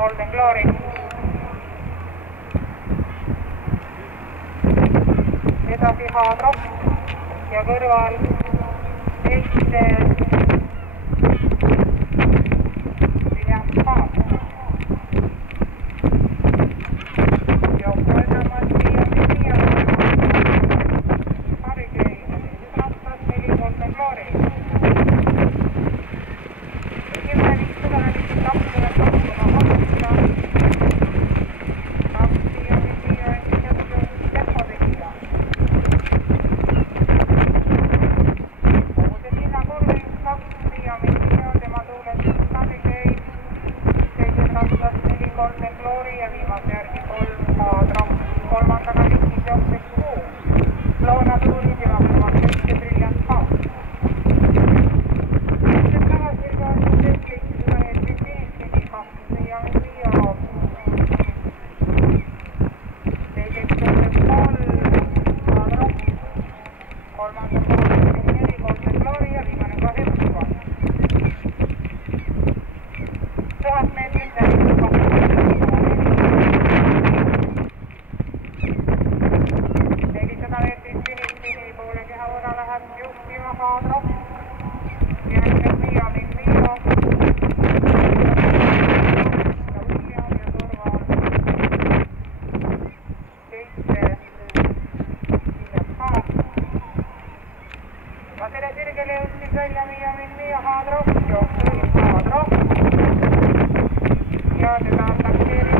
Golden Glory. Edasi Haadrop ja kõrval teiste Williams Haad. Ja kolmandad Miami Hurricane, rattas 4 Golden Glory. Esimene 500 Golden Glory ja viimase järgi 3 Haadrop. Kolmandaga liikis jookseks 6 Loonatuurid ja kõrval 7 Brilliant Haad. Nüüd tagasi kaardid tekkis Edwin Finisini 2 ja Mio. Teiseks jookseks 3 Haadrop. Kolmandaga 4 Golden Glory ja viimane 2 Hepsivan. 1000 meetrit läbi 2. Finisini poole keha võrra läheb juhtima Haadrop. Järgmine Mio ning Mio. Ja William ja kõrval 7 William Haad. Ka selle sirgele jõudsid välja Mio ning Mio Haadrop. Jooksul Haadrop. Ja teda on takseerinud